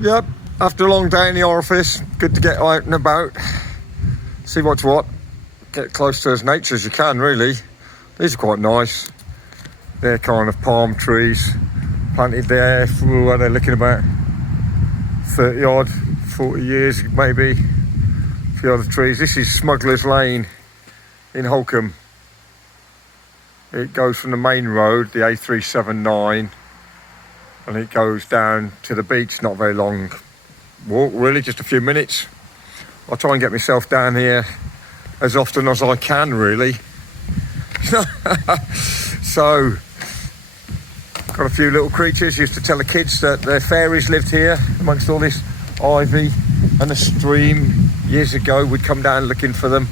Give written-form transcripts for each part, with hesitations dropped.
Yep, after a long day in the office, good to get out and about, see what's what, get close to as nature as you can, really. These are quite nice. They're kind of palm trees, planted there for, they're looking about 30 odd, 40 years maybe. A few other trees. This is Smuggler's Lane in Holcombe. It goes from the main road, the A379, and it goes down to the beach. Not very long walk, really, just a few minutes. I'll try and get myself down here as often as I can, really. So, got a few little creatures. Used to tell the kids that the fairies lived here amongst all this ivy and a stream. Years ago, we'd come down looking for them.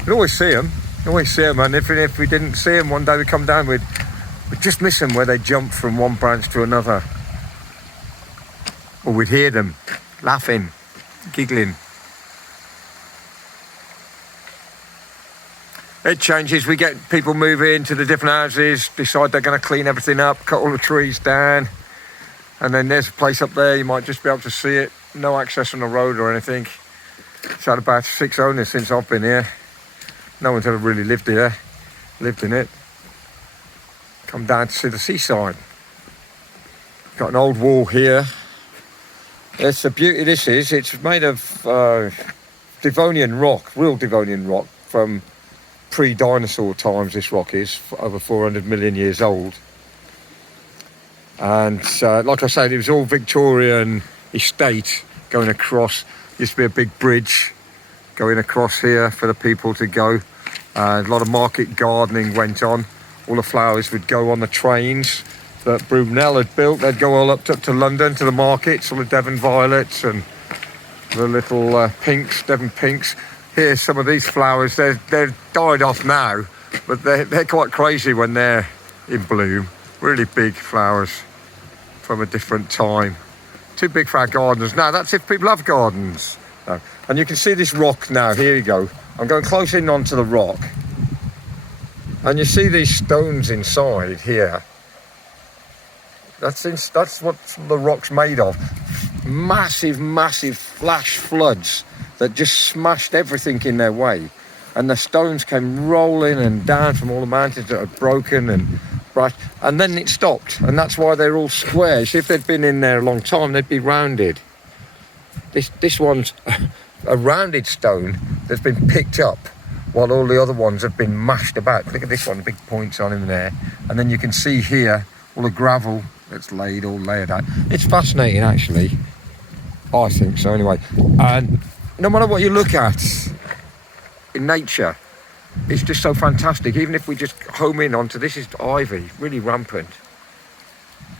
We'd always see them. And if we didn't see them, one day we'd come down, we'd just miss them where they jump from one branch to another. Or we'd hear them laughing, giggling. It changes. We get people move into the different houses, decide they're going to clean everything up, cut all the trees down, and then there's a place up there, you might just be able to see it. No access on the road or anything. It's had about 6 owners since I've been here. No one's ever really lived in it. Come down to see the seaside. Got an old wall here. It's a beauty, this is. It's made of Devonian rock, real Devonian rock, from pre-dinosaur times. This rock is over 400 million years old. And like I said, it was all Victorian estate going across. Used to be a big bridge going across here for the people to go. A lot of market gardening went on. All the flowers would go on the trains that Brunel had built. They'd go all up to London, to the markets, all the Devon violets and the little pinks, Devon pinks. Here, some of these flowers, they're died off now, but they're quite crazy when they're in bloom. Really big flowers from a different time. Too big for our gardens. Now, that's if people have gardens. And you can see this rock now. Here you go. I'm going close in onto the rock. And you see these stones inside here. That's what the rock's made of. Massive flash floods that just smashed everything in their way. And the stones came rolling and down from all the mountains that had broken and brushed. And then it stopped. And that's why they're all square. So if they'd been in there a long time, they'd be rounded. This one's a rounded stone that's been picked up while all the other ones have been mashed about. Look at this one, big points on him there. And then you can see here all the gravel that's all layered out. It's fascinating, actually. I think so, anyway. And no matter what you look at in nature, it's just so fantastic. Even if we just home in onto this, is ivy, really rampant.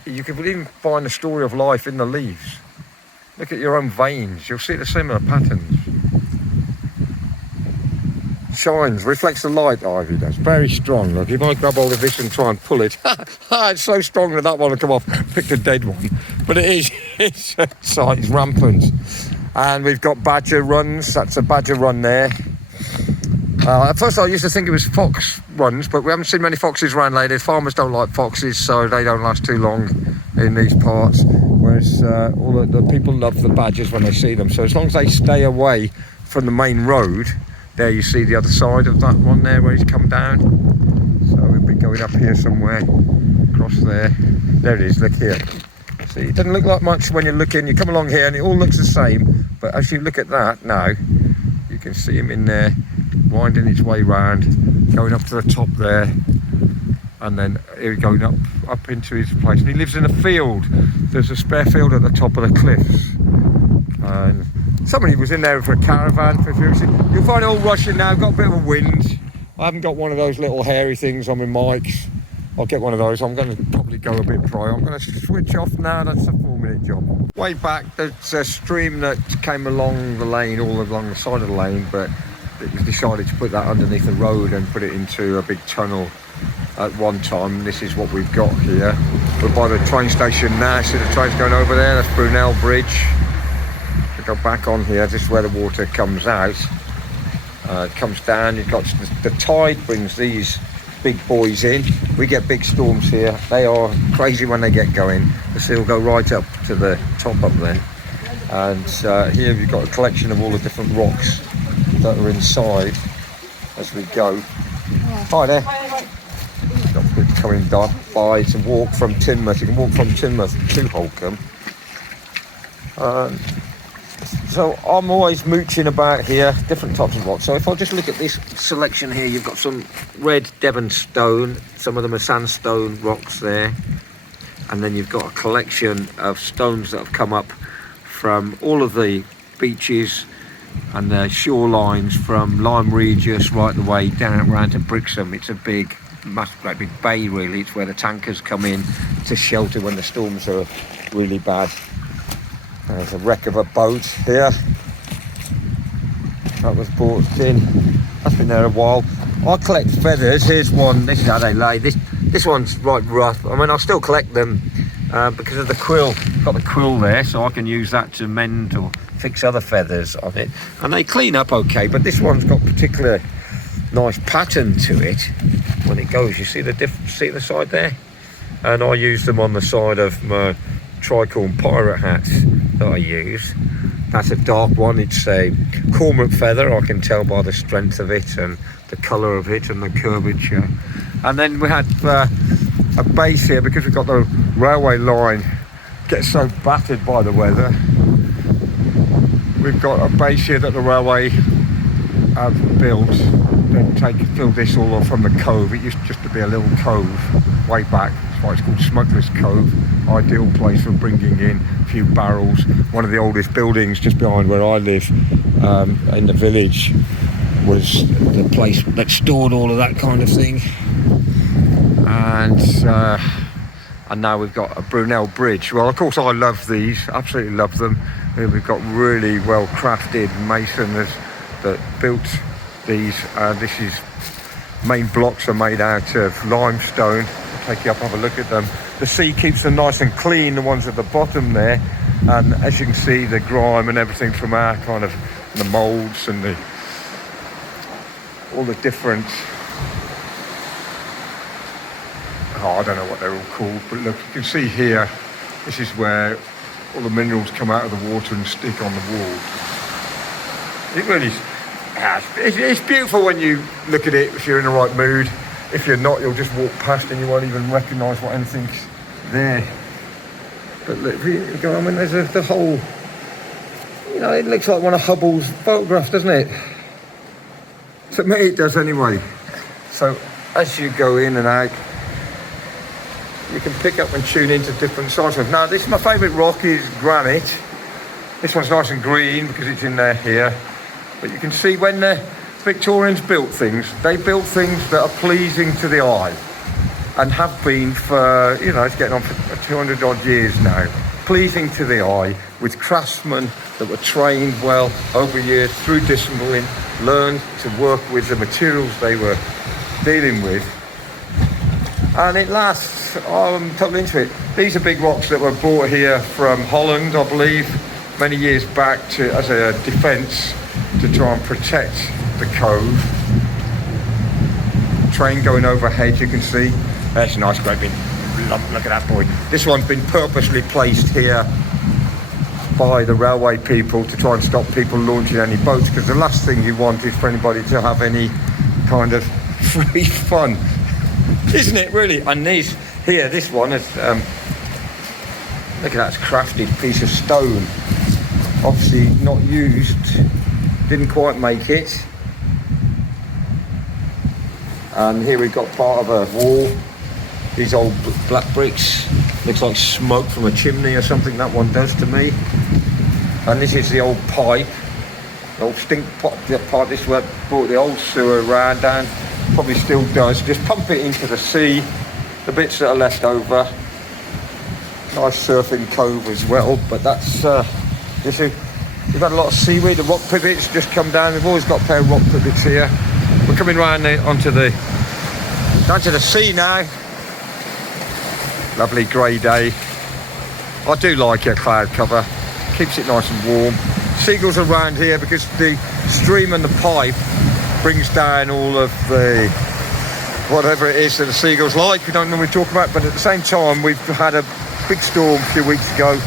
You can even find the story of life in the leaves. Look at your own veins, you'll see the similar patterns. Shines, reflects the light, the ivy does. Very strong. Look, if I grab hold of this and try and pull it, it's so strong that one will come off. Picked a dead one. But it is, it's rampant. And we've got badger runs. That's a badger run there. At first I used to think it was fox runs, but we haven't seen many foxes around lately. Farmers don't like foxes, so they don't last too long in these parts. Whereas all the people love the badgers when they see them. So as long as they stay away from the main road, there you see the other side of that one there where he's come down. So we'll be going up here somewhere, across there. There it is, look here. See, it doesn't look like much when you're looking. You come along here and it all looks the same. But as you look at that now, you can see him in there, winding its way round, going up to the top there. And then here going up into his place. And he lives in a field. There's a spare field at the top of the cliffs. And somebody was in there for a caravan for a few weeks. You'll find it all rushing now. I've got a bit of a wind. I haven't got one of those little hairy things on my mics. I'll get one of those. I'm going to probably go a bit prior. I'm going to switch off now. That's a 4-minute job. Way back, there's a stream that came along the lane, all along the side of the lane, but it was decided to put that underneath the road and put it into a big tunnel at one time. This is what we've got here. We're by the train station now. See the train's going over there. That's Brunel Bridge. To go back on here, this is where the water comes out. It comes down. You've got the tide brings these big boys in. We get big storms here. They are crazy when they get going. The sea will go right up to the top up there. And here we've got a collection of all the different rocks that are inside as we go. Hi there. Got good coming by. It's a walk from Teignmouth. You can walk from Teignmouth to Holcombe. So I'm always mooching about here, different types of rocks. So if I just look at this selection here, you've got some red Devon stone. Some of them are sandstone rocks there. And then you've got a collection of stones that have come up from all of the beaches and the shorelines from Lyme Regis right the way down around to Brixham. It's a big, great big bay really. It's where the tankers come in to shelter when the storms are really bad. There's a wreck of a boat here that was brought in. That's been there a while. I collect feathers. Here's one. This is how they lay. This one's right rough. I mean, I'll still collect them because of the quill. Got the quill there, so I can use that to mend or fix other feathers on it. And they clean up okay, but this one's got particular nice pattern to it when it goes. You see the side there? And I use them on the side of my tricorn pirate hats that I use. That's a dark one. It's a cormorant feather. I can tell by the strength of it and the colour of it and the curvature. And then we had a base here because we've got the railway line gets so battered by the weather. We've got a base here that the railway have built. Then fill this all off from the cove. It used just to be a little cove way back. That's why it's called Smuggler's Cove. Ideal place for bringing in a few barrels. One of the oldest buildings just behind where I live in the village was the place that stored all of that kind of thing. And now we've got a Brunel Bridge. Well, of course, I love these, absolutely love them. We've got really well crafted masons that built these. This is main blocks are made out of limestone. I'll take you up, have a look at them. The sea keeps them nice and clean, the ones at the bottom there. And as you can see, the grime and everything from our kind of the moulds and all the different, I don't know what they're all called, but look, you can see here, this is where all the minerals come out of the water and stick on the wall. It really it's beautiful when you look at it if you're in the right mood. If you're not, you'll just walk past and you won't even recognise what anything's there. But look, if you go, I mean, there's the whole, you know, it looks like one of Hubble's photographs, doesn't it? To me it does anyway. So as you go in and out, you can pick up and tune into different sides of. Now this, my favourite rock is granite. This one's nice and green because it's in there here. But you can see when the Victorians built things, they built things that are pleasing to the eye and have been for, you know, it's getting on for 200 odd years now. Pleasing to the eye with craftsmen that were trained well over years through discipline, learned to work with the materials they were dealing with. And it lasts, I'm totally into it. These are big rocks that were brought here from Holland, I believe, many years back to as a defence to try and protect the cove. Train going overhead, you can see. That's a nice great big lump, look at that boy. This one's been purposely placed here by the railway people to try and stop people launching any boats, because the last thing you want is for anybody to have any kind of free fun, isn't it really? And these here, this one is look at that, it's crafted piece of stone, obviously not used, didn't quite make it. And here we've got part of a wall, these old black bricks, looks like smoke from a chimney or something, that one does to me. And this is the old pipe, the old stink pot, this where brought the old sewer around down, probably still does, just pump it into the sea, the bits that are left over. Nice surfing cove as well, but that's, you see, we've had a lot of seaweed, the rock pivots just come down, we've always got a pair of rock pivots here. We're coming round onto the, down to the sea now. Lovely grey day. I do like it, cloud cover, keeps it nice and warm. Seagulls around here because the stream and the pipe brings down all of the whatever it is that the seagulls like. We don't normally talk about, but at the same time, we've had a big storm a few weeks ago.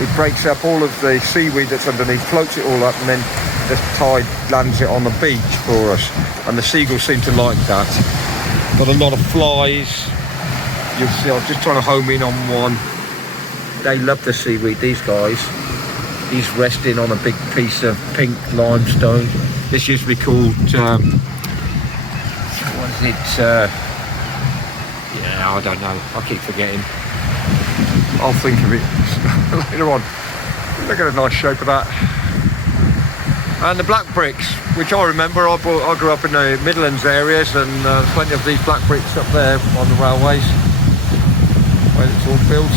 It breaks up all of the seaweed that's underneath, floats it all up, and then the tide lands it on the beach for us. And the seagulls seem to like that. Got a lot of flies. You'll see, I was just trying to home in on one. They love the seaweed, these guys. He's resting on a big piece of pink limestone. This used to be called, what is it? Yeah, I don't know. I keep forgetting. I'll think of it later on. Look at the nice shape of that. And the black bricks, which I remember, I grew up in the Midlands areas, and plenty of these black bricks up there on the railways where it's all built.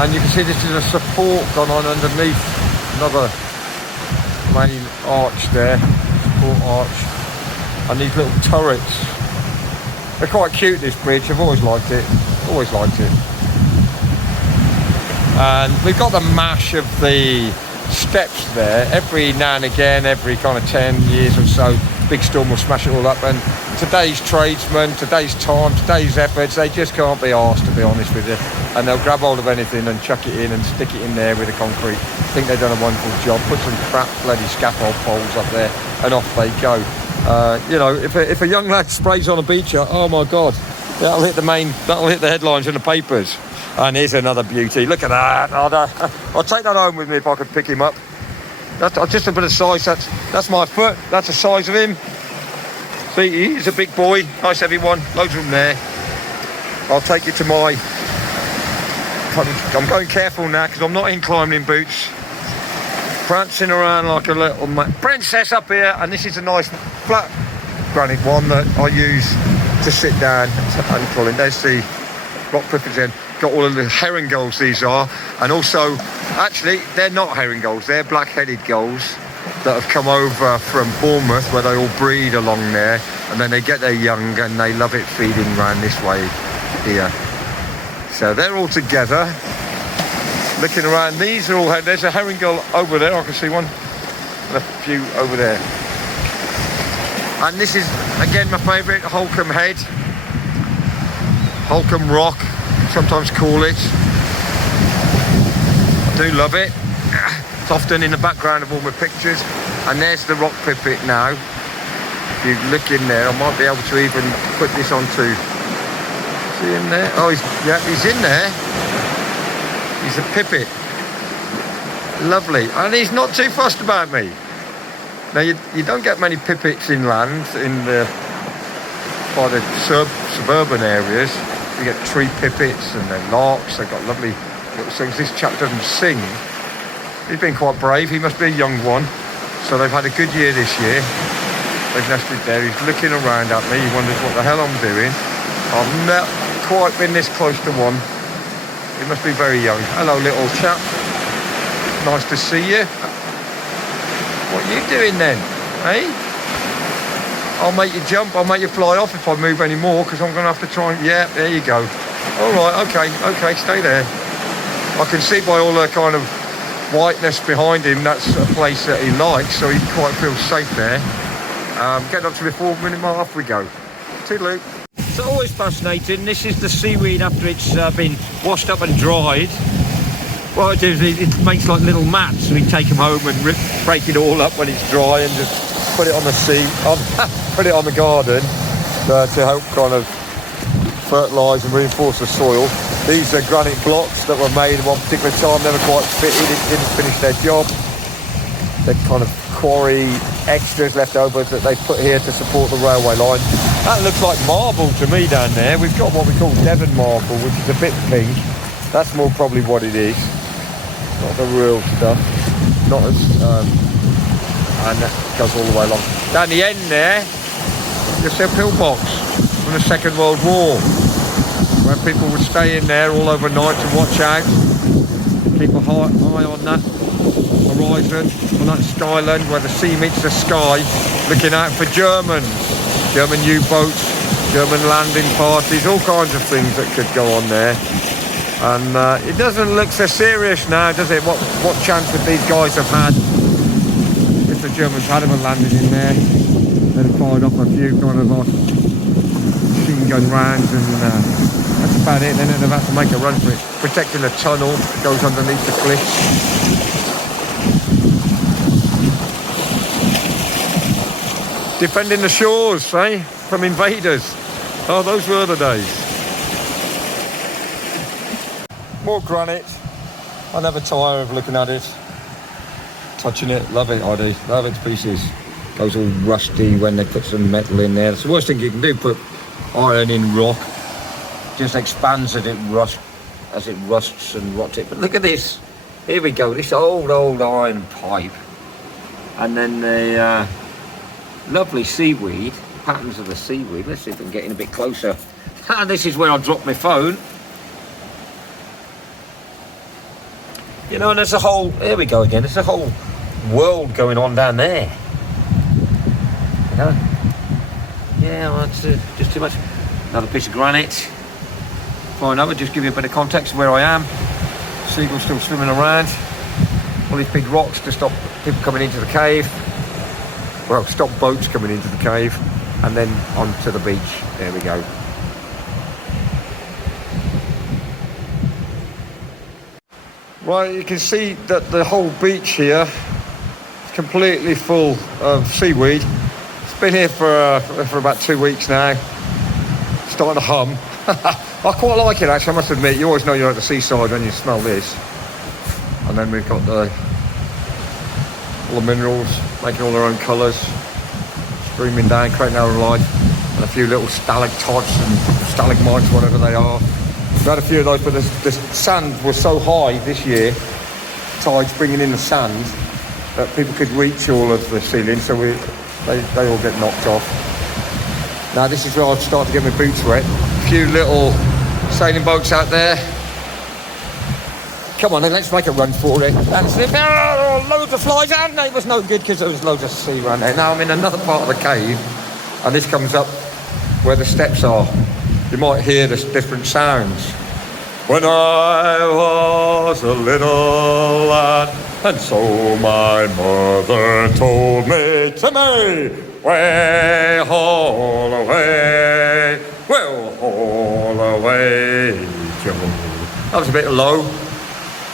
And you can see this is a support gone on underneath another main arch there, support arch, and these little turrets. They're quite cute, this bridge. I've always liked it. Always liked it. And we've got the mash of the steps there. Every now and again, every kind of 10 years or so, big storm will smash it all up. And today's tradesmen, today's time, today's efforts, they just can't be arsed, to be honest with you. And they'll grab hold of anything and chuck it in and stick it in there with the concrete. I think they've done a wonderful job. Put some crap bloody scaffold poles up there and off they go. You know, if a young lad sprays on a beach, oh my God, that'll hit the headlines in the papers. And here's another beauty. Look at that. I'll take that home with me if I could pick him up. That's just a bit of size. That's my foot. That's the size of him. See, he's a big boy. Nice heavy one. Loads of them there. I'll take you to my... I'm going careful now because I'm not in climbing boots. Prancing around like a little princess up here. And this is a nice flat granite one that I use to sit down and pull in. There's the rock prickles in. Got all of the herring gulls these are, and also actually they're not herring gulls, they're black-headed gulls that have come over from Bournemouth where they all breed along there, and then they get their young and they love it feeding around this way here. So they're all together looking around. These are all, there's a herring gull over there, I can see one, and a few over there. And this is again my favourite, Holcombe head, Holcombe rock, sometimes call it. I do love it. It's often in the background of all my pictures. And there's the rock pipit now. If you look in there, I might be able to even put this onto... See him there? Oh, he's in there. He's a pipit. Lovely. And he's not too fussed about me. Now, you don't get many pipits inland by the suburban areas. You get tree pipits and then larks. They've got lovely little things. This chap doesn't sing. He's been quite brave. He must be a young one. So they've had a good year this year. They've nested there. He's looking around at me. He wonders what the hell I'm doing. I've not quite been this close to one. He must be very young. Hello, little chap. Nice to see you. What are you doing then? Hey? I'll make you jump, I'll make you fly off if I move any more, because I'm going to have to try and... Yeah, there you go. All right, okay, stay there. I can see by all the kind of whiteness behind him, that's a place that he likes, so he quite feels safe there. Getting up to the 4-minute mark, off we go. Toodaloo. It's always fascinating. This is the seaweed after it's been washed up and dried. What it does is it makes like little mats, so we take them home and break it all up when it's dry and just put it on the put it on the garden to help kind of fertilise and reinforce the soil. These are granite blocks that were made at one particular time, never quite fitted, didn't finish their job. They're kind of quarry extras left over that they put here to support the railway line. That looks like marble to me down there. We've got what we call Devon marble, which is a bit pink. That's more probably what it is. Not the real stuff. Not as... and that goes all the way along. Down the end there, you'll see a pillbox from the Second World War, where people would stay in there all overnight to watch out, keep a eye on that horizon, on that skyline where the sea meets the sky, looking out for German U-boats, German landing parties, all kinds of things that could go on there. And it doesn't look so serious now, does it? What chance would these guys have had? The Germans had him landed in there, then fired off a few kind of machine going round, and that's about it. Then they've had to make a run for it, protecting a tunnel that goes underneath the cliffs. Defending the shores, eh, from invaders. Oh, those were the days. More granite. I never tire of looking at it, touching it. Love it, I do. Love it to pieces. Goes all rusty when they put some metal in there. It's the worst thing you can do, put iron in rock. Just expands as it rusts and rots it. But look at this. Here we go. This old iron pipe, and then the lovely seaweed. Patterns of the seaweed. Let's see if we can get in a bit closer. This is where I dropped my phone. You know, and there's a whole, here we go again, there's a whole world going on down there. You know? Yeah, well, that's just too much. Another piece of granite. Fine, I would just give you a bit of context of where I am. Seagulls still swimming around. All these big rocks to stop people coming into the cave. Well, stop boats coming into the cave. And then onto the beach. There we go. Right, you can see that the whole beach here is completely full of seaweed. It's been here for about 2 weeks now. It's starting to hum. I quite like it actually, I must admit. You always know you're at the seaside when you smell this. And then we've got all the minerals, making all their own colours, streaming down, creating our own life. And a few little stalactites and stalagmites, whatever they are. We've had a few of those, but the sand was so high this year, tides bringing in the sand, that people could reach all of the ceiling, so they all get knocked off. Now this is where I've started to get my boots wet. A few little sailing boats out there. Come on then, let's make a run for it. And loads of flies out. No, it was no good because there was loads of sea around there. Now I'm in another part of the cave, and this comes up where the steps are. You might hear the different sounds. When I was a little lad, and so my mother told me, Timmy, way, haul away, we'll haul away, Joe. That was a bit low,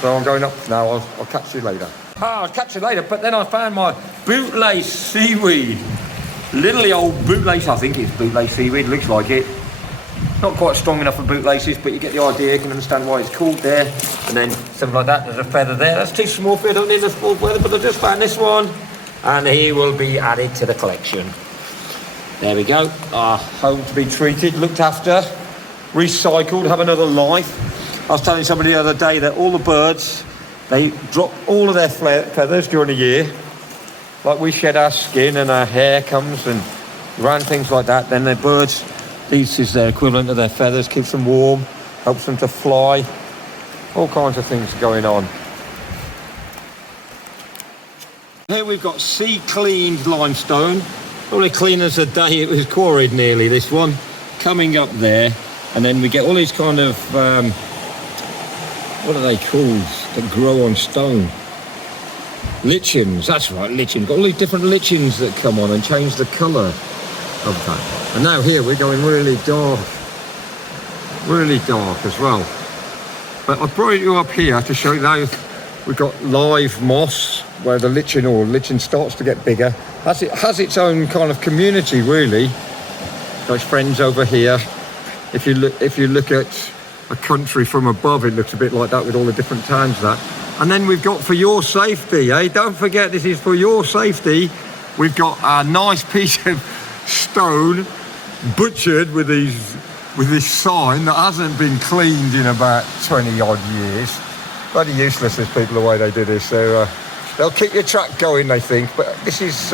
so I'm going up now. I'll catch you later. I'll catch you later, but then I found my bootlace seaweed. Literally old bootlace, I think it's bootlace seaweed, looks like it. Not quite strong enough for bootlaces, but you get the idea, you can understand why it's called there. And then something like that, there's a feather there. That's too small for it, I don't need a small feather, but I just found this one. And he will be added to the collection. There we go. Home to be treated, looked after, recycled, have another life. I was telling somebody the other day that all the birds, they drop all of their feathers during the year. Like we shed our skin and our hair comes and around things like that, then the birds, this is their equivalent of their feathers, keeps them warm, helps them to fly. All kinds of things going on. Here we've got sea-cleaned limestone. Probably clean as a day it was quarried nearly, this one. Coming up there. And then we get all these kind of, what are they called, that grow on stone? Lichens, that's right, lichens. Got all these different lichens that come on and change the colour of that. And now here we're going really dark as well. But I brought you up here to show you now we've got live moss where the lichen starts to get bigger. Has its own kind of community really. Got its friends over here. If you look at a country from above, it looks a bit like that with all the different towns that. And then we've got for your safety, don't forget this is for your safety. We've got a nice piece of stone butchered with this sign that hasn't been cleaned in about 20 odd years. Bloody useless, these people, the way they do this. So they'll keep your track going, they think. But this is,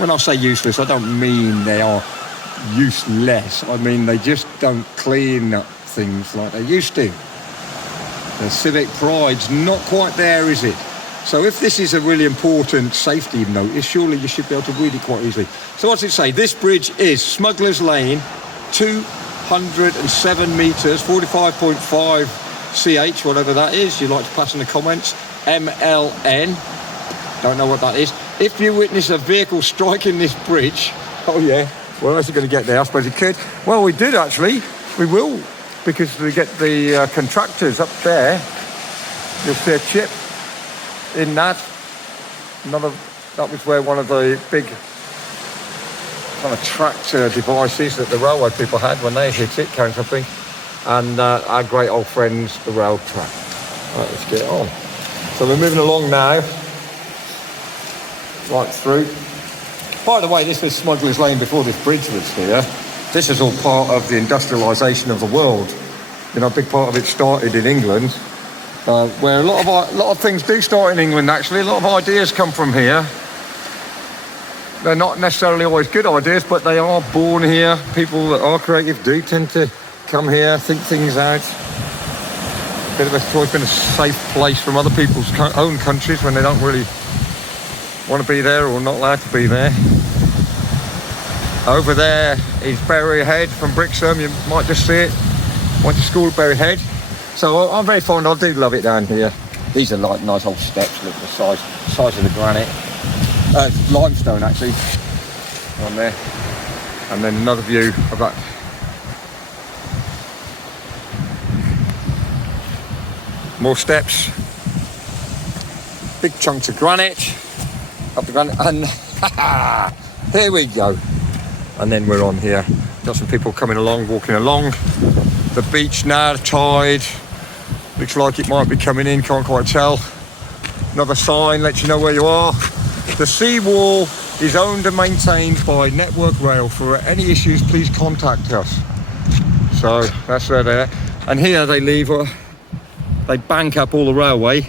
when I say useless, I don't mean they are useless. I mean they just don't clean up things like they used to. The civic pride's not quite there, is it? So if this is a really important safety notice, surely you should be able to read it quite easily. So what's it say? This bridge is Smuggler's Lane, 207 metres, 45.5 CH, whatever that is. You'd like to pass in the comments. MLN. Don't know what that is. If you witness a vehicle striking this bridge, oh yeah, Well, how's it going to get there? I suppose it could. Well, we did actually. We will, because we get the contractors up there. You'll see a chip in that. That was where one of the big kind of tractor devices that the railway people had when they hit it, carrying something. And our great old friends, the rail track. Right, let's get on. So we're moving along now, right through. By the way, this was Smuggler's Lane before this bridge was here. This is all part of the industrialisation of the world. You know, a big part of it started in England, where a lot of things do start in England, actually. A lot of ideas come from here. They're not necessarily always good ideas, but they are born here. People that are creative do tend to come here, think things out. It's always been a safe place from other people's own countries when they don't really want to be there or not allowed to be there. Over there is Berry Head from Brixham. You might just see it. Went to school at Berry Head. So I'm very fond. I do love it down here. These are like nice old steps. Look at the size of the granite. Limestone actually on there. And then another view of that. More steps. Big chunks of granite. Up the granite. And here we go. And then we're on here. Got some people coming along, walking along the beach now. The tide looks like it might be coming in, can't quite tell. Another sign lets you know where you are. The seawall is owned and maintained by Network Rail. For any issues, please contact us. So that's where they're. And here they leave, they bank up all the railway.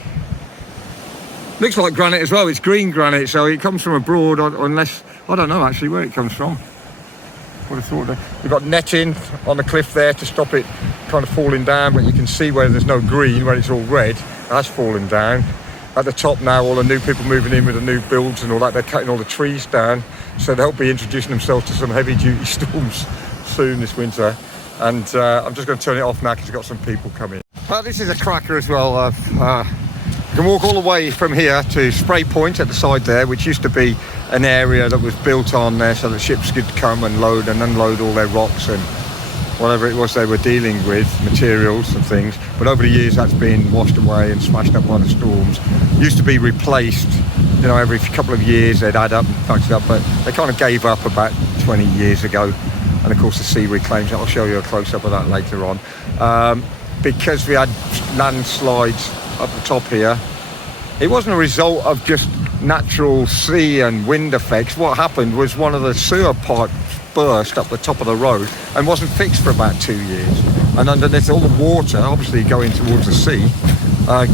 Looks like granite as well. It's green granite, so it comes from abroad, unless I don't know actually where it comes from. Would have thought that. We've got netting on the cliff there to stop it kind of falling down, but you can see where there's no green, where it's all red, that's falling down. At the top now, all the new people moving in with the new builds and all that, they're cutting all the trees down, so they'll be introducing themselves to some heavy duty storms soon this winter. And I'm just going to turn it off now because we've got some people coming. This is a cracker as well. You can walk all the way from here to Spray Point at the side there, which used to be an area that was built on there so that ships could come and load and unload all their rocks and whatever it was they were dealing with, materials and things. But over the years that's been washed away and smashed up by the storms. Used to be replaced, you know, every couple of years they'd add up and patch it up, but they kind of gave up about 20 years ago. And of course the sea reclaims it. I'll show you a close-up of that later on. Because we had landslides up the top here, it wasn't a result of just natural sea and wind effects. What happened was one of the sewer pipes burst up the top of the road and wasn't fixed for about 2 years. And underneath, all the water, obviously going towards the sea,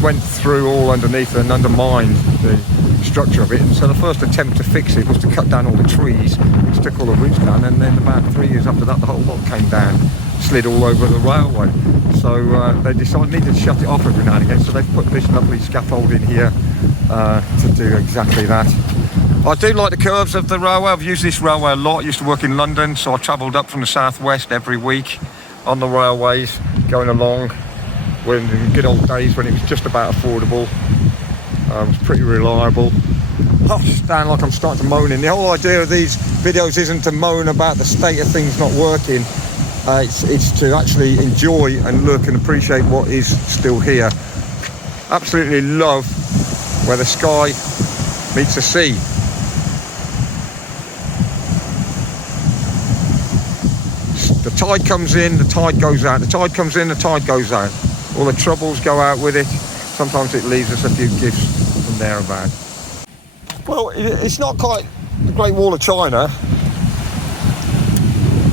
went through all underneath and undermined the structure of it. And so the first attempt to fix it was to cut down all the trees, which took all the roots down. And then about 3 years after that, the whole lot came down, slid all over the railway. So they decided needed to shut it off every now and again. So they've put this lovely scaffolding here to do exactly that. I do like the curves of the railway. I've used this railway a lot. I used to work in London, so I travelled up from the southwest every week on the railways, going along. When in the good old days when it was just about affordable, it was pretty reliable. I sound like I'm starting to moan in. The whole idea of these videos isn't to moan about the state of things not working. It's to actually enjoy and look and appreciate what is still here. Absolutely love where the sky meets the sea. The tide comes in, the tide goes out. The tide comes in, the tide goes out. All the troubles go out with it. Sometimes it leaves us a few gifts from there about. Well, it's not quite the Great Wall of China,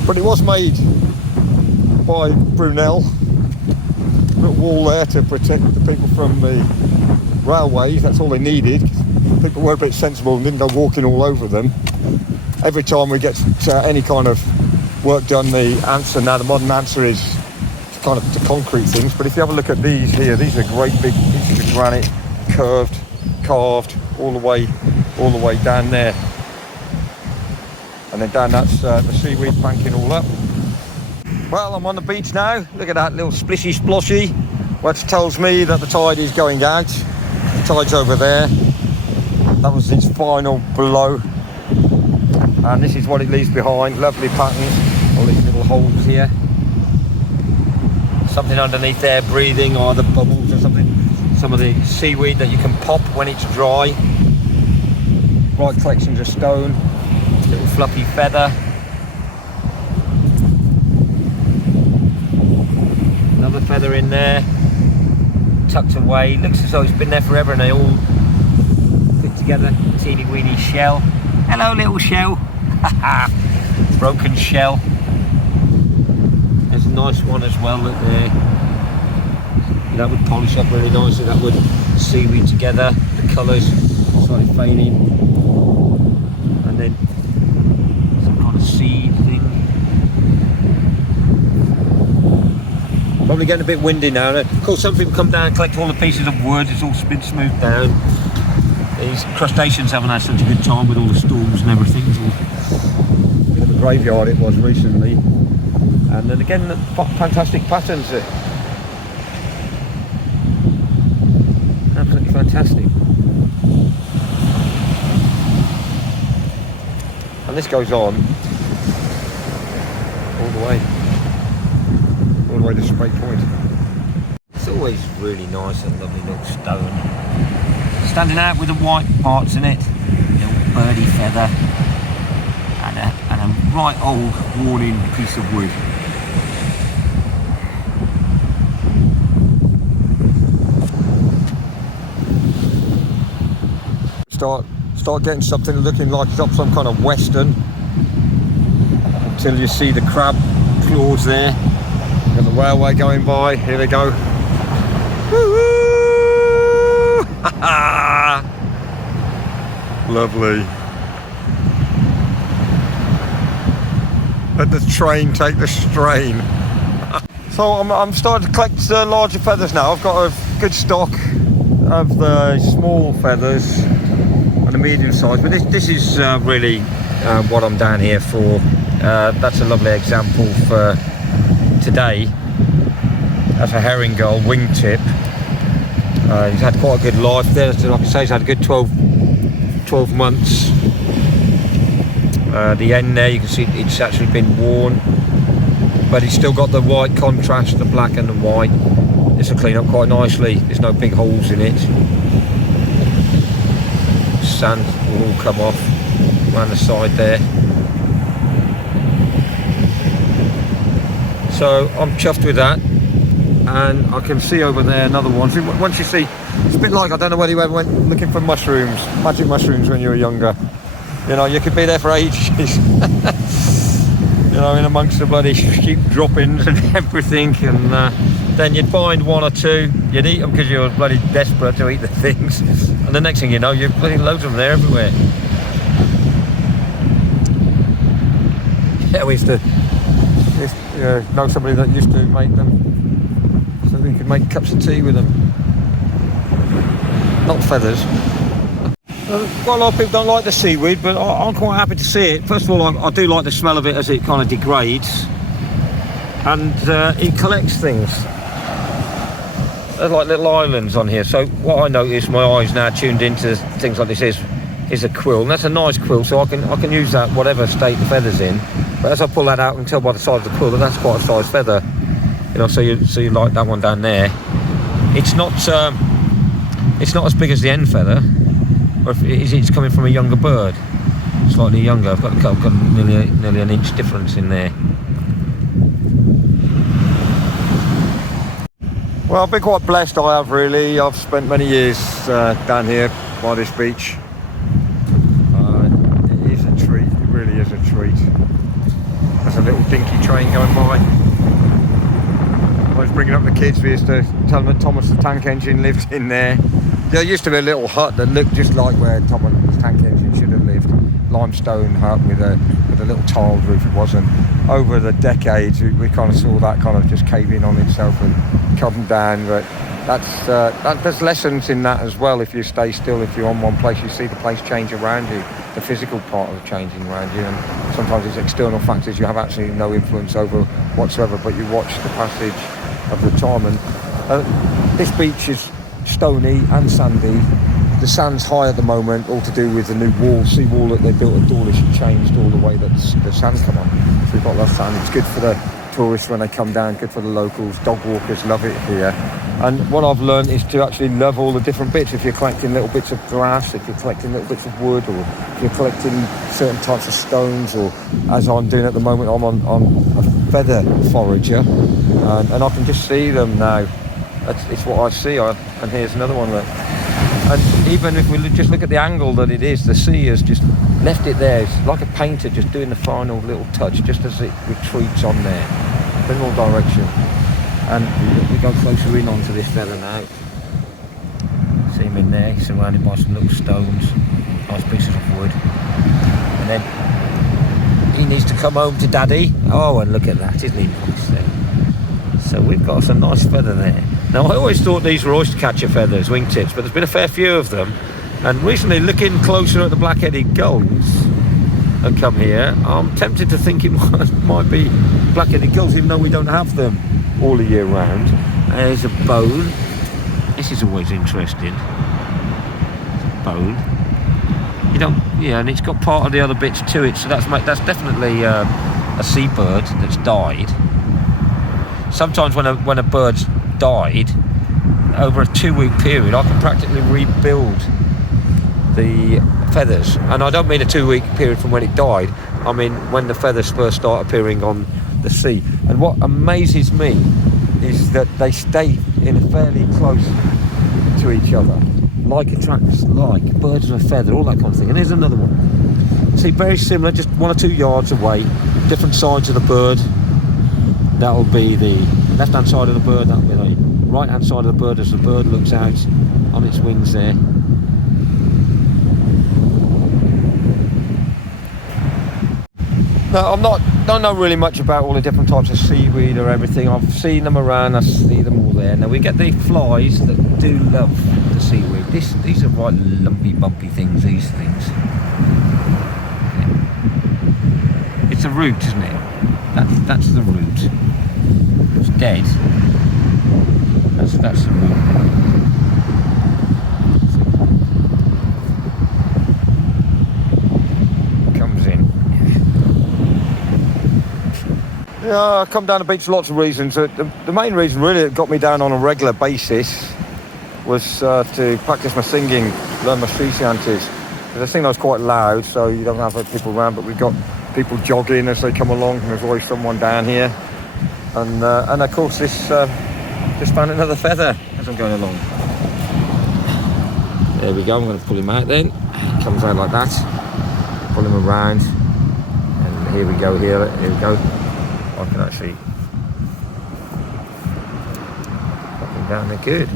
but it was made by Brunel. A little wall there to protect the people from the railways. That's all they needed. People were a bit sensible and didn't go walking all over them. Every time we get any kind of work done, the answer now, the modern answer is kind of to concrete things. But if you have a look at these here, these are great big pieces of granite, curved, carved all the way down there. And then down that's the seaweed banking all up. Well, I'm on the beach now. Look at that little splishy sploshy, which tells me that the tide is going out. The tide's over there. That was its final blow. And this is what it leaves behind. Lovely pattern. All these little holes here. Something underneath there breathing, or the bubbles or something. Some of the seaweed that you can pop when it's dry. Right collections of stone. Little fluffy feather. Another feather in there. Tucked away. Looks as though it's been there forever, and they all fit together. Teeny weeny shell. Hello, little shell. Broken shell. There's a nice one as well. Look there. That would polish up really nicely. That would seaweed together. The colours slightly fading, and then some kind of seed thing. Probably getting a bit windy now. Of course, some people come down and collect all the pieces of wood. It's all been smoothed down. These crustaceans haven't had such a good time with all the storms and everything. It's all a bit of a graveyard it was recently. And then again, fantastic patterns. Absolutely fantastic. And this goes on all the way to Spray Point. It's always really nice and lovely little stone. Standing out with the white parts in it. Little birdie feather. And a right old worn-in piece of wood. Start getting something looking like it's up some kind of western, until you see the crab claws there. Got the railway going by. Here we go. Woo-hoo! Lovely. Let the train take the strain. So I'm starting to collect larger feathers now. I've got a good stock of the small feathers and the medium size, but this is really what I'm down here for. That's a lovely example for today. That's a herring gull wingtip. He's had quite a good life there. So like I say, he's had a good 12 months. The end there, you can see it's actually been worn, but he's still got the white contrast, the black and the white. This will clean up quite nicely. There's no big holes in it. Sand will all come off around the side there. So I'm chuffed with that, and I can see over there another one. So once you see, it's a bit like, I don't know whether you ever went looking for mushrooms, magic mushrooms when you were younger. You know, you could be there for ages. You know, in amongst the bloody sheep droppings and everything, and then you'd find one or two, you'd eat them because you were bloody desperate to eat the things, and the next thing you know, you're putting loads of them there everywhere. Yeah, we used to know somebody that used to make them, so we could make cups of tea with them. Not feathers. Quite a lot of people don't like the seaweed, but I'm quite happy to see it. First of all, I do like the smell of it as it kind of degrades, and it collects things. There's like little islands on here. So what I notice, my eyes now tuned into things like this is a quill, and that's a nice quill. So I can use that whatever state the feather's in. But as I pull that out, I can tell by the size of the quill that that's quite a size feather. You know, so you like that one down there. It's not as big as the end feather. Or if it's coming from a younger bird, slightly younger. I've got nearly an inch difference in there. Well, I've been quite blessed, I have really. I've spent many years down here by this beach. It is a treat, it really is a treat. There's a little dinky train going by. I was bringing up the kids, we used to tell them that Thomas the Tank Engine lived in there. There used to be a little hut that looked just like where Thomas Tank Engine should have lived. Limestone hut with a little tiled roof. It wasn't. Over the decades, we kind of saw that kind of just cave in on itself and come down. But there's lessons in that as well. If you stay still, if you're on one place, you see the place change around you. The physical part of changing around you, and sometimes it's external factors you have absolutely no influence over whatsoever. But you watch the passage of the time, and this beach is stony and sandy, the sand's high at the moment, all to do with the new wall, seawall that they built at Dawlish and changed all the way that the sand come on. So we've got a lot of sand. It's good for the tourists when they come down, good for the locals. Dog walkers love it here. And what I've learned is to actually love all the different bits. If you're collecting little bits of grass, if you're collecting little bits of wood, or if you're collecting certain types of stones, or as I'm doing at the moment, I'm on a feather forager, and I can just see them now. It's what I see. And here's another one that. And even if we just look at the angle that it is, the sea has just left it there. It's like a painter just doing the final little touch, just as it retreats on there, general direction. And we go closer in onto this feather now. See him in there, surrounded by some little stones, nice pieces of wood. And then he needs to come home to Daddy. Oh, and look at that, isn't he nice there? So we've got some nice feather there. Now, I always thought these were oyster catcher feathers, wingtips, but there's been a fair few of them. And recently, looking closer at the black-headed gulls that come here, I'm tempted to think it might be black-headed gulls, even though we don't have them all the year round. There's a bone. This is always interesting. Bone. You don't, yeah, and it's got part of the other bits to it, so that's definitely a seabird that's died. Sometimes when a bird's died, over a 2-week period, I can practically rebuild the feathers. And I don't mean a 2-week period from when it died, I mean when the feathers first start appearing on the sea. And what amazes me is that they stay in fairly close to each other, like attracts like, birds of a feather, all that kind of thing. And here's another one. See, very similar, just 1 or 2 yards away, different sides of the bird. That'll be the left-hand side of the bird, that'll be the right-hand side of the bird as the bird looks out on its wings there. Now, don't know really much about all the different types of seaweed or everything. I've seen them around, I see them all there. Now, we get the flies that do love the seaweed. These are right lumpy, bumpy things, these things. It's a root, isn't it? That's the root. It's dead. That's the root. Comes in. Yeah, I come down the beach for lots of reasons. The main reason really that got me down on a regular basis was to practice my singing, learn my sea shanties. Because I sing those quite loud, so you don't have people around, but we've got people jogging as they come along, and there's always someone down here. And of course this just found another feather as I'm going along. There we go, I'm going to pull him out then. He comes out like that. Pull him around. And here we go, here we go. I can actually pop him down there, good.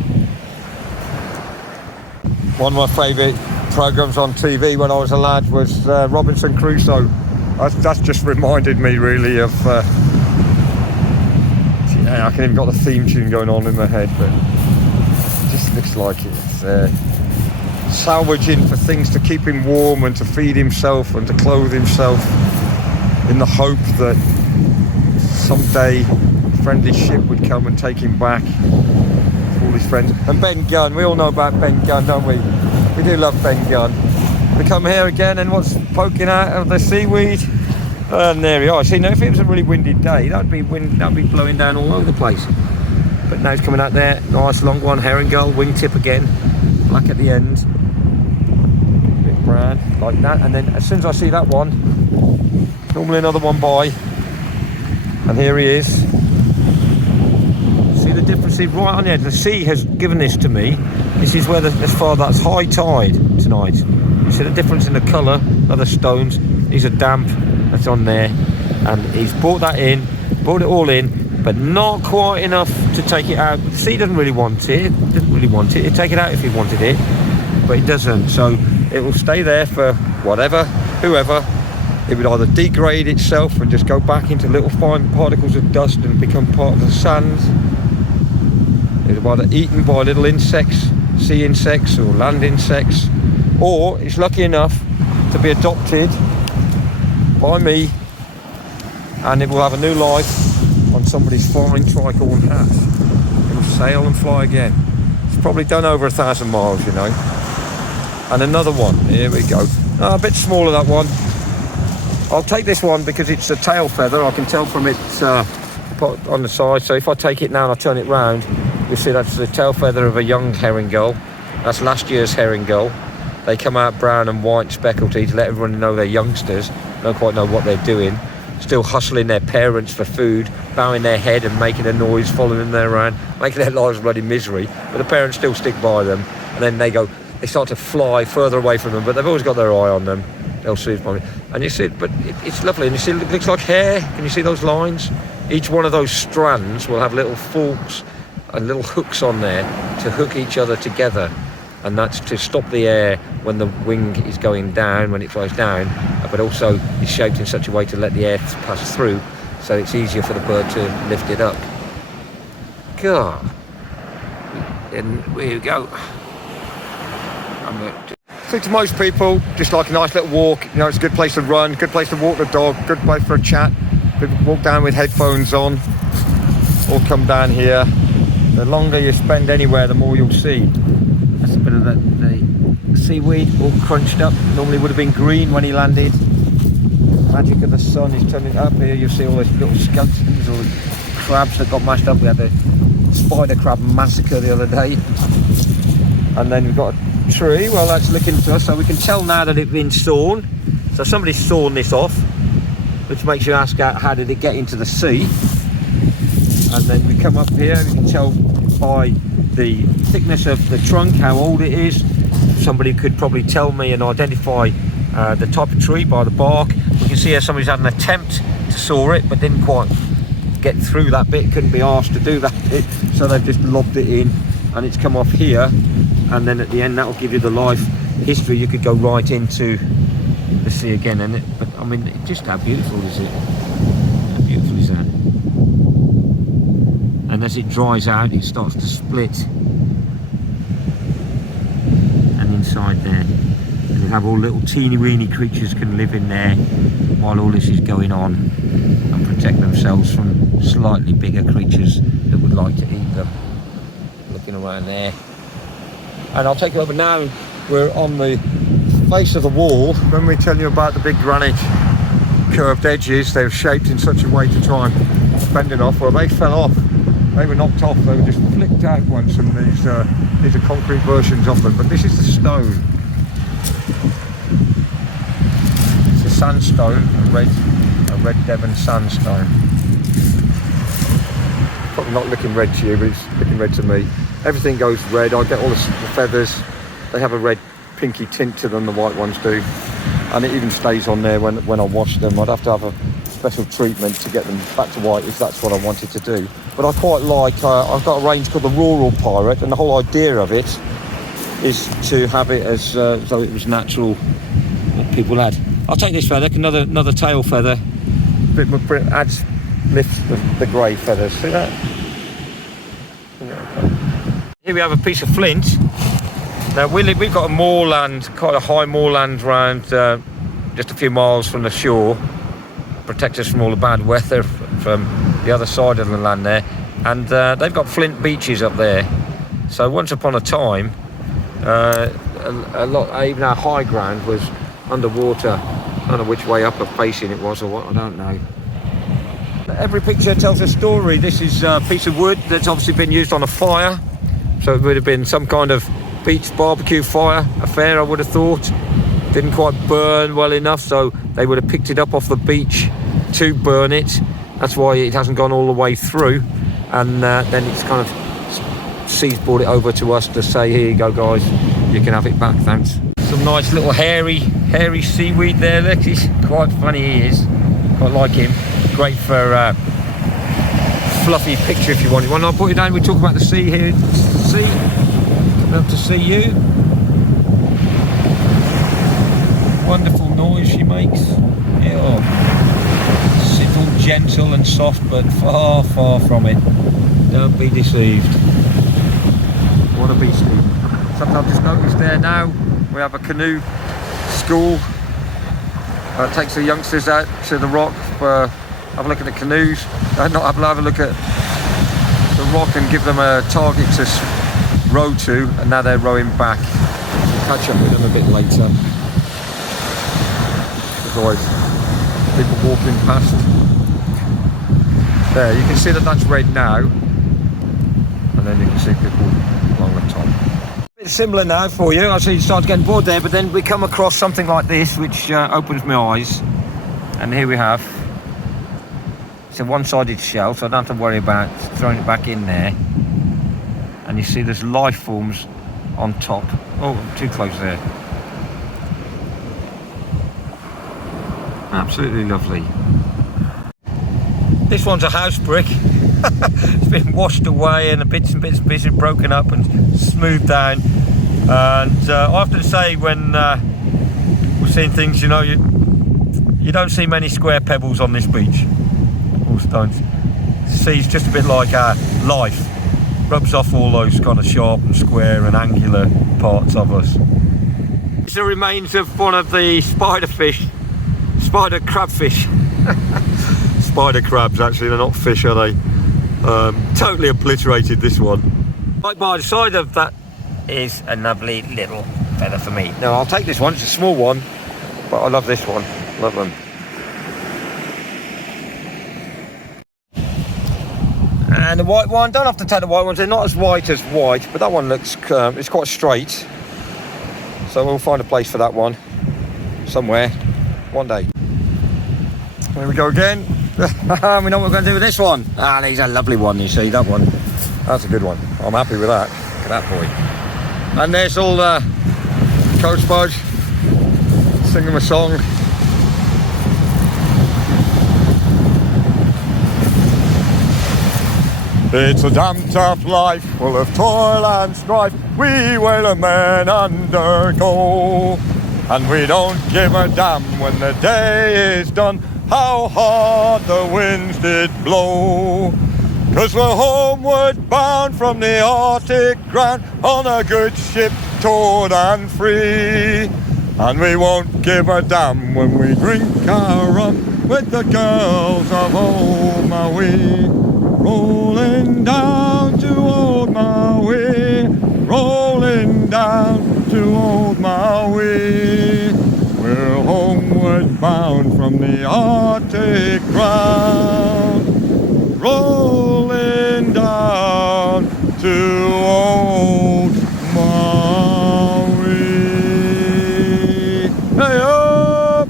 One of my favourite programmes on TV when I was a lad was Robinson Crusoe. That's just reminded me really of yeah, I can even got the theme tune going on in my head, but it just looks like it's salvaging for things to keep him warm and to feed himself and to clothe himself, in the hope that someday a friendly ship would come and take him back to all his friends. And Ben Gunn, we all know about Ben Gunn, don't we? We do love Ben Gunn. We come here again, and what's poking out of the seaweed? And there we are. See, now if it was a really windy day, that'd be blowing down all over the place. But now it's coming out there, nice long one, herring gull, wingtip again, black at the end, a bit brown like that. And then as soon as I see that one, normally another one by, and here he is. See the difference? See, right on the edge. The sea has given this to me. This is where as far that's high tide tonight. You see the difference in the colour of the stones. These are damp. That's on there, and he's brought it all in, but not quite enough to take it out. The sea doesn't really want it. He'd take it out if he wanted it, but he doesn't. So it will stay there for whoever. It would either degrade itself and just go back into little fine particles of dust and become part of the sand. It will either eaten by little insects, sea insects or land insects, or it's lucky enough to be adopted by me, and it will have a new life on somebody's fine tricorn hat. It will sail and fly again. It's probably done over 1,000 miles, you know. And another one, here we go. Oh, a bit smaller, that one. I'll take this one because it's a tail feather. I can tell from its on the side. So if I take it now and I turn it round, you see that's the tail feather of a young herring gull. That's last year's herring gull. They come out brown and white speckledy to let everyone know they're youngsters. Don't quite know what they're doing. Still hustling their parents for food, bowing their head and making a noise, following them around, making their lives bloody misery. But the parents still stick by them, and then they start to fly further away from them, but they've always got their eye on them. They'll see it probably. And you see it, but it's lovely. And you see it looks like hair. Can you see those lines? Each one of those strands will have little forks and little hooks on there to hook each other together. And that's to stop the air when the wing is going down, when it flies down, but also it's shaped in such a way to let the air pass through, so it's easier for the bird to lift it up. God. And here we go. So to most people, just like a nice little walk, you know, it's a good place to run, good place to walk the dog, good place for a chat. People walk down with headphones on, or come down here. The longer you spend anywhere, the more you'll see. That's a bit of the seaweed all crunched up. Normally would have been green when he landed. Magic of the sun is turning up here. You see all those little skeletons, all the crabs that got mashed up. We had the spider crab massacre the other day. And then we've got a tree. Well, that's looking to us, so we can tell now that it's been sawn. So somebody's sawn this off, which makes you ask how did it get into the sea. And then we come up here, we can tell by the thickness of the trunk how old it is. Somebody could probably tell me and identify the type of tree by the bark. We can see how somebody's had an attempt to saw it but didn't quite get through that bit, couldn't be asked to do that bit, so they've just lobbed it in and it's come off here. And then at the end that'll give you the life history. You could go right into the sea again, but I mean, just how beautiful is it? How beautiful is that? And as it dries out, it starts to split. And inside there, and you have all little teeny weeny creatures can live in there while all this is going on and protect themselves from slightly bigger creatures that would like to eat them. Looking around there. And I'll take you over now. We're on the face of the wall. When we tell you about the big granite curved edges, they were shaped in such a way to try and bend it off. Well, they fell off. They were knocked off. They were just flicked out once, and these are concrete versions of them. But this is the stone. It's a sandstone, a red Devon sandstone. Probably not looking red to you, but it's looking red to me. Everything goes red. I get all the feathers. They have a red pinky tint to them, the white ones do. And it even stays on there when I wash them. I'd have to have a special treatment to get them back to white if that's what I wanted to do. But I quite like, I've got a range called the Rural Pirate, and the whole idea of it is to have it as though it was natural that people had. I'll take this feather, another tail feather. A bit more, lifts the grey feathers. See that? Here we have a piece of flint. Now we've got a moorland, quite a high moorland round just a few miles from the shore. Protects us from all the bad weather from the other side of the land there. And they've got flint beaches up there. So once upon a time, a lot, even our high ground was underwater. I don't know which way up or facing it was or what, I don't know. Every picture tells a story. This is a piece of wood that's obviously been used on a fire. So it would have been some kind of beach barbecue fire affair, I would have thought. Didn't quite burn well enough, so they would have picked it up off the beach to burn it. That's why it hasn't gone all the way through. And then it's kind of, Sea's brought it over to us to say, here you go guys, you can have it back, thanks. Some nice little hairy seaweed there, look, he's quite funny, he is. Quite like him. Great for fluffy picture if you want. When I put it down, we talk about the sea here. See, love to see you. Wonderful noise she makes. Yeah. It's all gentle and soft, but far, far from it. Don't be deceived. What a beastie. Something I've just noticed there now, we have a canoe school. Takes the youngsters out to the rock for have a look at the canoes. Have a look at the rock and give them a target to row to, and now they're rowing back. catch up with them a bit later. There's always people walking past. There, you can see that that's red now, and then you can see people along the top. A bit similar now for you. I see you start getting bored there, but then we come across something like this, which opens my eyes, and here we have. It's a one-sided shell, so I don't have to worry about throwing it back in there. And you see there's life forms on top. Oh, too close there. Absolutely lovely. This one's a house brick. It's been washed away and the bits and pieces broken up and smoothed down. And I often say when we're seeing things, you know, you don't see many square pebbles on this beach. All stones. See, it's just a bit like our life. Rubs off all those kind of sharp and square and angular parts of us. It's the remains of one of the spider crabfish. Spider crabs, actually, they're not fish, are they? Totally obliterated this one. Right by the side of that is a lovely little feather for me. Now I'll take this one, it's a small one, but I love this one, love them. And the white one, don't have to take the white ones, they're not as white as white, but that one looks, it's quite straight. So we'll find a place for that one, somewhere, one day. There we go again. We know what we're going to do with this one. Ah, he's a lovely one, you see, that one. That's a good one. I'm happy with that. Look at that boy. And there's all the coach buds singing a song. It's a damn tough life, full of toil and strife, we whaler men undergo. And we don't give a damn when the day is done, how hard the winds did blow. 'Cause we're homeward bound from the Arctic ground, on a good ship, taut and free. And we won't give a damn when we drink our rum with the girls of old Maui. Rolling down to old Maui, rolling down to old Maui. We're homeward bound from the Arctic ground, rolling down to old Maui. Hey up!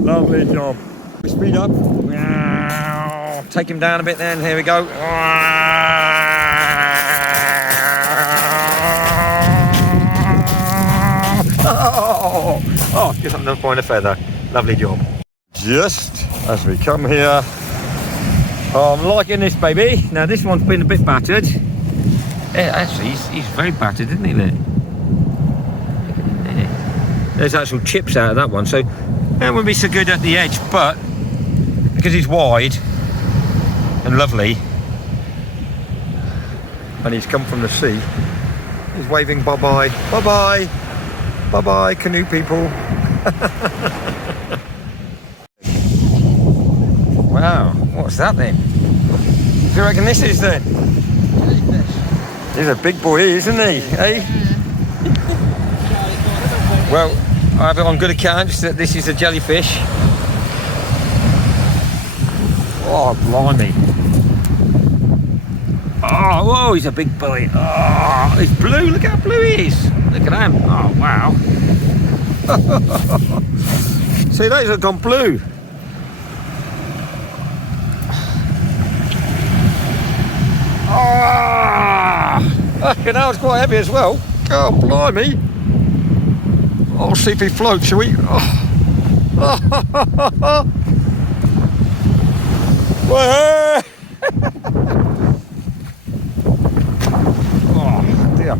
Lovely job. Speed up. Take him down a bit then, here we go. Oh, just another point of feather. Lovely job. Just as we come here, I'm liking this baby. Now this one's been a bit battered. Yeah, actually, he's very battered, isn't he? There. There's actual chips out of that one, so that wouldn't be so good at the edge, but because he's wide and lovely, and he's come from the sea, he's waving bye-bye, bye-bye, bye-bye, canoe people. Wow, what's that then? What do you reckon this is then? Jellyfish. He's a big boy, isn't he? Eh? Well, I have it on good accounts that this is a jellyfish. Oh, blimey. Oh, whoa, he's a big boy. Oh, he's blue. Look how blue he is. Look at him. Oh, wow. See, those have gone blue. Oh, fucking hell, it's quite heavy as well. Oh, blimey. I'll see if he floats, shall we? Oh. Oh dear.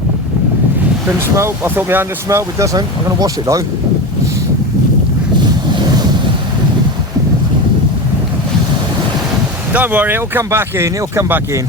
Didn't smell. I thought my hand would smell, but it doesn't. I'm going to wash it though. Don't worry, it'll come back in. It'll come back in.